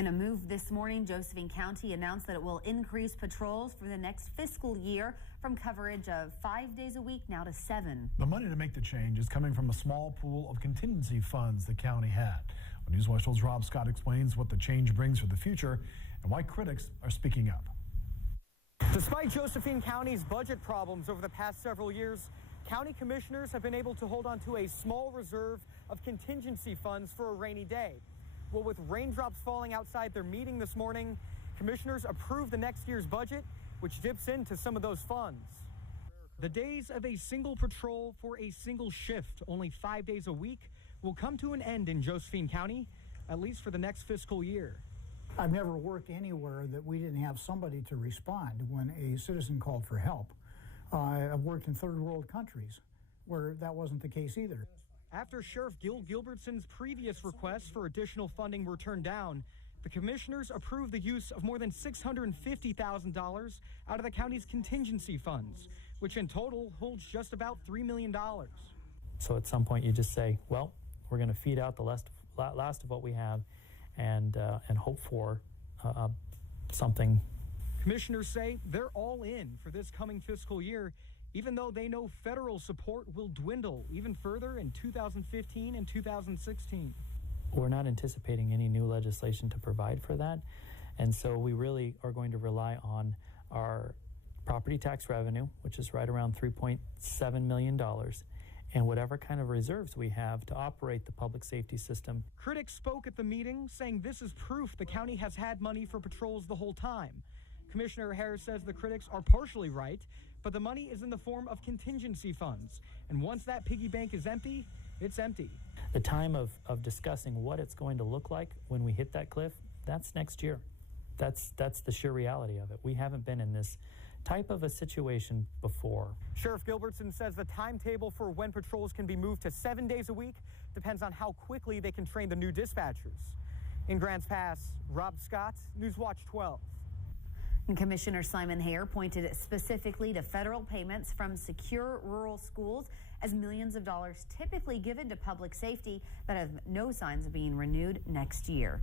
In a move this morning, Josephine County announced that it will increase patrols for the next fiscal year from coverage of 5 days a week now to 7. The money to make the change is coming from a small pool of contingency funds the county had. Well, News Watch 12's Rob Scott explains what the change brings for the future and why critics are speaking up. Despite Josephine County's budget problems over the past several years, county commissioners have been able to hold on to a small reserve of contingency funds for a rainy day. Well, with raindrops falling outside their meeting this morning, commissioners approved the next year's budget, which dips into some of those funds. The days of a single patrol for a single shift, only 5 days a week, will come to an end in Josephine County, at least for the next fiscal year. I've never worked anywhere that we didn't have somebody to respond when a citizen called for help. I've worked in third world countries where that wasn't the case either. After Sheriff Gil Gilbertson's previous requests for additional funding were turned down, the commissioners approved the use of more than $650,000 out of the county's contingency funds, which in total holds just about $3 million. So at some point you just say, well, we're going to feed out the last of what we have and hope for something. Commissioners say they're all in for this coming fiscal year, even though they know federal support will dwindle even further in 2015 and 2016. We're not anticipating any new legislation to provide for that, and so we really are going to rely on our property tax revenue, which is right around $3.7 million, and whatever kind of reserves we have to operate the public safety system. Critics spoke at the meeting, saying this is proof the county has had money for patrols the whole time. Commissioner Harris says the critics are partially right, but the money is in the form of contingency funds. And once that piggy bank is empty, it's empty. The time of discussing what it's going to look like when we hit that cliff, that's next year. That's the sheer reality of it. We haven't been in this type of a situation before. Sheriff Gilbertson says the timetable for when patrols can be moved to 7 days a week depends on how quickly they can train the new dispatchers. In Grants Pass, Rob Scott, Newswatch 12. And Commissioner Simon Hare pointed specifically to federal payments from secure rural schools as millions of dollars typically given to public safety that have no signs of being renewed next year.